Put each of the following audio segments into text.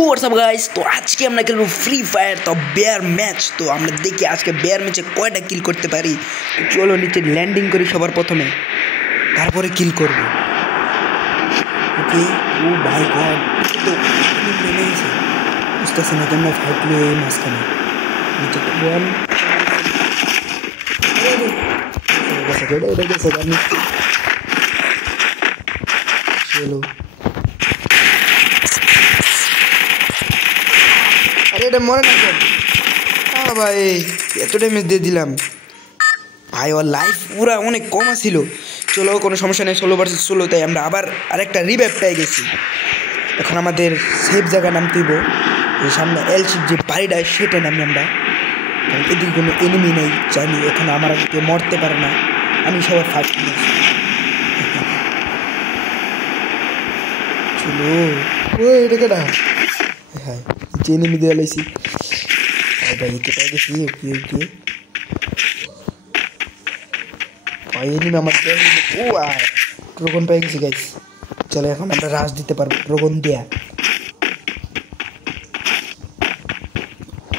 WhatsApp guys, তো আজকে আমরা খেলবো ফ্রি ফায়ার তো বেয়ার ম্যাচ। তো আমরা দেখি আজকে বেয়ার ম্যাচে কয়টা কিল করতে পারি। চলো নিচে ল্যান্ডিং করি সবার প্রথমে, তারপরে কিল করবো। ওকে, ও ভাই গড, তো নেমে গেছে, বুঝতেছি না কেন ফাইট নিয়ে এই মাঝখানে নিচে তো বল চলো। আরে এটা মরে না কেন? হ্যাঁ ভাই, এত ড্যামেজ দিয়ে দিলাম ভাই। ওর লাইফ পুরো অনেক কম ছিল। চলো কোনো সমস্যা নেই, 16 ভার্সেস 16, তাই আমরা আবার আরেকটা রিভাইভ পেয়ে গেছি। এখন আমাদের সেফ জায়গা নামতে হইব, সামনে এলশিপ যে বাড়িটা সেটা নামি আমরা, কারণ এদিকে কোনো এনিমি নেই, জানি এখানে আমার কেউ মরতে পারে না, আমি সবার ফার্স্ট নিয়েছি। চলো, ও এটাকে না, হ্যাঁ যে এনিমি দেওয়া লাইছি ভাই, এতে পেয়ে গেছি। ওকে ওকে ভাই, এনিমি আমার ও আর ড্রাগন পেয়ে গেছি গাইস। চলো এখন আমরা রাশ দিতে পারবো ড্রাগন দেয়া।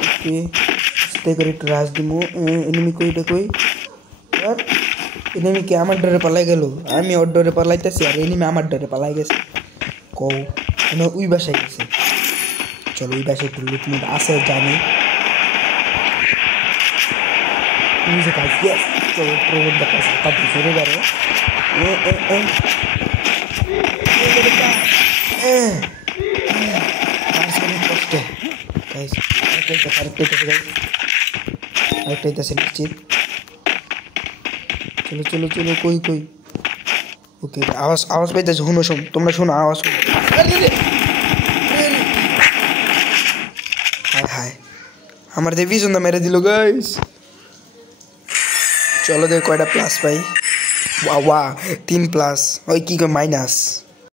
ওকে আস্তে করে একটু রাশ দিব। এনিমি কইটা কই, আর এনিমি কি আমার ডরে পালাই গেল? আমি ওর ডরে পালাইতেছি আর এনিমি আমার ডরে পালাই গেছে। কও মানে ওই বাসায় গেছে। চলো ওই বাসায় একটু লুটমুট আছে জানি। চলো ড্রাগন দেখাচ্ছে, তাদের ফিরে গেল। নিশ্চিত। চলো চলো চলো, কই কই। ওকে আওয়াজ আওয়াজ পাইতেছে, শুনো শোন, তোমরা শোনো আওয়াজ শোনো। হায় হায়, আমার দেবী সন্ধ্যা মেরে দিল গাইস। চলো দেখ কয়টা প্লাস পাই। ওয়া 3 প্লাস, ওই কি মাইনাস।